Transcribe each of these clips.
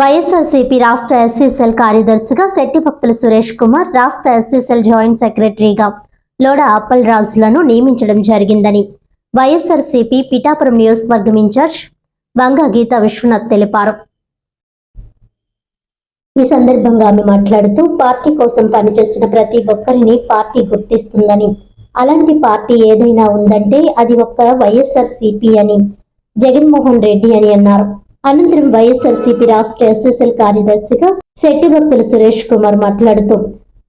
వైఎస్ఆర్సీపీ రాష్ట్ర ఎస్సీసెల్ కార్యదర్శిగా శెట్టిభక్తుల సురేష్ కుమార్, రాష్ట్ర ఎస్సీసెల్ జాయింట్ సెక్రటరీగా లోడ అప్పల్ రాజులను నియమించడం జరిగిందని వైఎస్ఆర్సీపీ పిఠాపురం నియోజకవర్గం ఇన్ఛార్జ్ వంగ గీతా విశ్వనాథ్ తెలిపారు. ఈ సందర్భంగా ఆమె మాట్లాడుతూ పార్టీ కోసం పనిచేసిన ప్రతి ఒక్కరిని పార్టీ గుర్తిస్తుందని, అలాంటి పార్టీ ఏదైనా ఉందంటే అది ఒక్క వైఎస్ఆర్సీపీ అని, జగన్మోహన్ రెడ్డి అని అన్నారు. అనంతరం వైఎస్ఆర్సీపీ రాష్ట్ర ఎస్ఎస్ఎల్ కార్యదర్శిగా శెట్టిభక్తుల సురేష్ కుమార్ మాట్లాడుతూ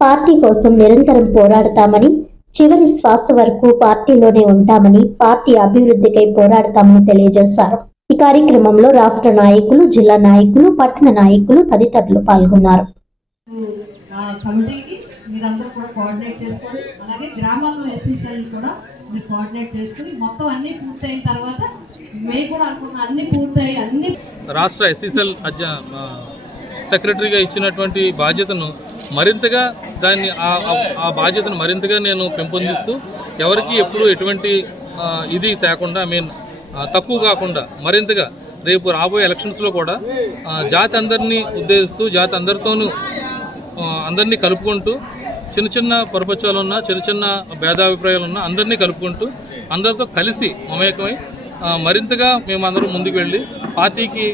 పార్టీ కోసం నిరంతరం పోరాడతామని, చివరి శ్వాస వరకు పార్టీలోనే ఉంటామని, పార్టీ అభివృద్ధికై పోరాడతామని తెలియజేశారు. ఈ కార్యక్రమంలో రాష్ట్ర నాయకులు, జిల్లా నాయకులు, పట్టణ నాయకులు తదితరులు పాల్గొన్నారు. మీరందరూ కూడా కోఆర్డినేట్ చేసుకొని, అలాగే గ్రామాల్లో ఎస్సీసీఎల్ కూడా మీరు కోఆర్డినేట్ చేసుకుని మొత్తం అన్ని పూర్తయిన తర్వాత మేము కూడా అనుకున్న అన్ని పూర్తయి అన్ని రాష్ట్ర ఎస్సీసీఎల్ సెక్రటరీగా ఇచ్చినటువంటి బాధ్యతను మరింతగా ఆ బాధ్యతను మరింతగా నేను పెంపొందిస్తూ ఎవరికి ఎప్పుడు ఎటువంటి ఇది తేకుండా తక్కువ కాకుండా మరింతగా రేపు రాబోయే ఎలక్షన్స్లో కూడా జాతి అందరినీ ఉద్దేశిస్తూ జాతి అందరితోనూ అందరినీ కలుపుకుంటూ చిన్న చిన్న పొరపచ్చాలు ఉన్నా చిన్న చిన్న భేదాభిప్రాయాలు ఉన్నా అందరినీ కలుపుకుంటూ అందరితో కలిసి మమేకమై మరింతగా మేమందరం ముందుకు వెళ్ళి పార్టీకి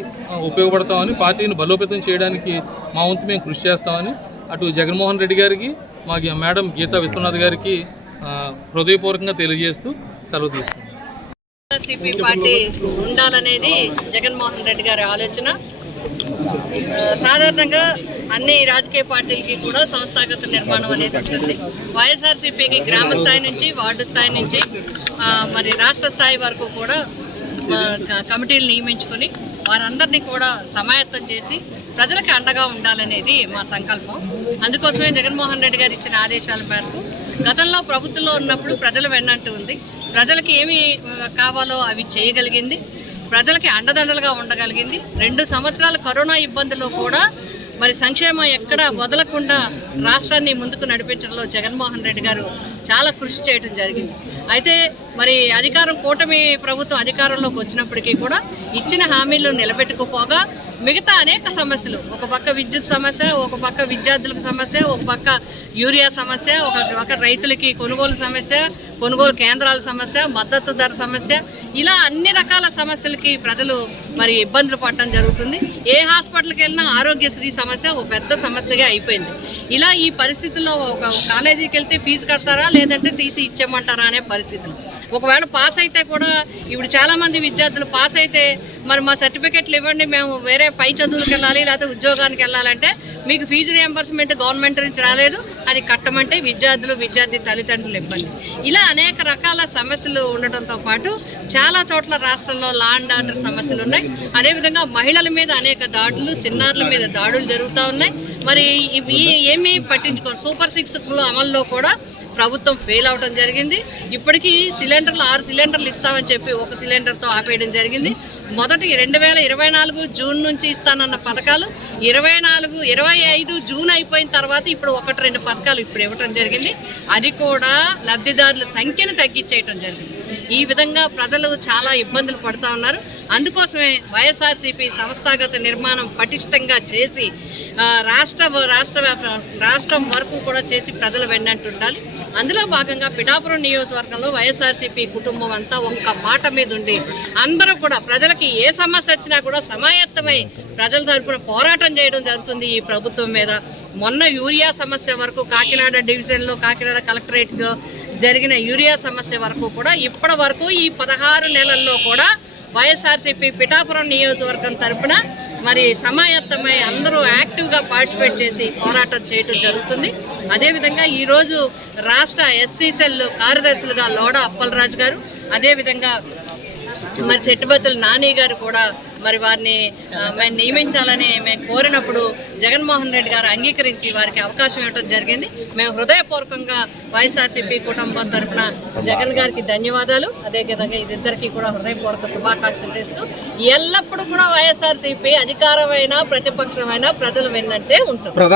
ఉపయోగపడతామని, పార్టీని బలోపేతం చేయడానికి మా వంతు మేము కృషి చేస్తామని అటు జగన్మోహన్ రెడ్డి గారికి మా మేడం గీతా విశ్వనాథ్ గారికి హృదయపూర్వకంగా తెలియజేస్తూ సెలవు తీసుకున్నాం. వైఎస్ఆర్సీపీ పార్టీ ఉండాలనేది జగన్మోహన్ రెడ్డి గారి ఆలోచన. సాధారణంగా అన్ని రాజకీయ పార్టీలకి కూడా సంస్థాగత నిర్మాణం అనేది ఉంటుంది. వైఎస్ఆర్సీపీకి గ్రామ స్థాయి నుంచి, వార్డు స్థాయి నుంచి మరి రాష్ట్ర స్థాయి వరకు కూడా కమిటీలు నియమించుకొని వారందరినీ కూడా సమాయత్తం చేసి ప్రజలకు అండగా ఉండాలనేది మా సంకల్పం. అందుకోసమే జగన్మోహన్ రెడ్డి గారు ఇచ్చిన ఆదేశాల మేరకు గతంలో ప్రభుత్వంలో ఉన్నప్పుడు ప్రజల వెన్నంటూ ఉంది. ప్రజలకి ఏమి కావాలో అవి చేయగలిగింది, ప్రజలకి అండదండలుగా ఉండగలిగింది. 2 సంవత్సరాల కరోనా ఇబ్బందుల్లో కూడా మరి సంక్షేమం ఎక్కడ వదలకుండా రాష్ట్రాన్ని ముందుకు నడిపించడంలో జగన్మోహన్ రెడ్డి గారు చాలా కృషి చేయడం జరిగింది. అయితే మరి కూటమి ప్రభుత్వం అధికారంలోకి వచ్చినప్పటికీ కూడా ఇచ్చిన హామీలు నిలబెట్టుకోపోగా మిగతా అనేక సమస్యలు, ఒక పక్క విద్యుత్ సమస్య, ఒక పక్క విద్యార్థులకు సమస్య, ఒక పక్క యూరియా సమస్య, ఒక పక్క రైతులకి కొనుగోలు సమస్య, కొనుగోలు కేంద్రాల సమస్య, మద్దతు ధర సమస్య, ఇలా అన్ని రకాల సమస్యలకి ప్రజలు మరి ఇబ్బందులు పడటం జరుగుతుంది. ఏ హాస్పిటల్కి వెళ్ళినా ఆరోగ్యశ్రీ సమస్య ఒక పెద్ద సమస్యగా అయిపోయింది. ఇలా ఈ పరిస్థితుల్లో ఒక కాలేజీకి వెళ్తే ఫీజు కడతారా లేదంటే టీసీ ఇచ్చేయమంటారా అనే పరిస్థితులు. ఒకవేళ పాస్ అయితే కూడా ఇప్పుడు చాలామంది విద్యార్థులు పాస్ అయితే మరి మా సర్టిఫికెట్లు ఇవ్వండి, మేము వేరే పై చదువులకు వెళ్ళాలి లేకపోతే ఉద్యోగానికి వెళ్ళాలంటే మీకు ఫీజు రియంబర్స్మెంట్ గవర్నమెంట్ నుంచి రాలేదు, అది కట్టమంటే విద్యార్థి తల్లిదండ్రులు ఇబ్బంది. ఇలా అనేక రకాల సమస్యలు ఉండటంతో పాటు చాలా చోట్ల రాష్ట్రంలో లా అండ్ ఆర్డర్ సమస్యలు ఉన్నాయి. అదేవిధంగా మహిళల మీద అనేక దాడులు, చిన్నారుల మీద దాడులు జరుగుతూ ఉన్నాయి. మరి ఏమీ పట్టించుకోరు. సూపర్ 6 అమల్లో కూడా ప్రభుత్వం ఫెయిల్ అవడం జరిగింది. ఇప్పటికీ 6 సిలిండర్లు ఇస్తామని చెప్పి 1 సిలిండర్తో ఆపేయడం జరిగింది. మొదటి 2024 జూన్ నుంచి ఇస్తానన్న పథకాలు 25 జూన్ అయిపోయిన తర్వాత ఇప్పుడు 1-2 పథకాలు ఇప్పుడు ఇవ్వటం జరిగింది. అది కూడా లబ్ధిదారుల సంఖ్యను తగ్గించేయటం జరిగింది. ఈ విధంగా ప్రజలు చాలా ఇబ్బందులు పడుతూ ఉన్నారు. అందుకోసమే వైఎస్ఆర్సీపీ సంస్థాగత నిర్మాణం పటిష్టంగా చేసి రాష్ట్రం వరకు కూడా చేసి ప్రజలు వెన్నంటుండాలి. అందులో భాగంగా పిఠాపురం నియోజకవర్గంలో వైఎస్ఆర్సీపీ కుటుంబం అంతా ఒక్క మాట మీద ఉండి అందరూ కూడా ప్రజలకి ఏ సమస్య వచ్చినా కూడా సమాయత్తమై ప్రజల తరపున పోరాటం చేయడం జరుగుతుంది ఈ ప్రభుత్వం మీద. మొన్న యూరియా సమస్య వరకు కాకినాడ డివిజన్లో, కాకినాడ కలెక్టరేట్లో జరిగిన యూరియా సమస్య వరకు కూడా ఇప్పటి వరకు ఈ 16 నెలల్లో కూడా వైఎస్ఆర్సీపీ పిఠాపురం నియోజకవర్గం తరపున మరి సమాయత్తమై అందరూ యాక్టివ్గా పార్టిసిపేట్ చేసి పోరాటం చేయడం జరుగుతుంది. అదేవిధంగా ఈరోజు రాష్ట్ర ఎస్సీసెల్ కార్యదర్శులుగా లోడ అప్పల్ రాజు గారు, అదేవిధంగా మరి శెట్టిభక్తుల నాని గారు కూడా మరి వారిని మేము నియమించాలని మేము కోరినప్పుడు జగన్మోహన్ రెడ్డి గారు అంగీకరించి వారికి అవకాశం ఇవ్వడం జరిగింది. మేము హృదయపూర్వకంగా వైఎస్ఆర్సీపీ కుటుంబం తరఫున జగన్ గారికి ధన్యవాదాలు, అదేవిధంగా ఇద్దరికీ కూడా హృదయపూర్వక శుభాకాంక్షలు తెస్తూ ఎల్లప్పుడూ కూడా వైఎస్ఆర్సీపీ అధికారమైన ప్రతిపక్షమైన ప్రజలు వెన్నంటే ఉంటుంది.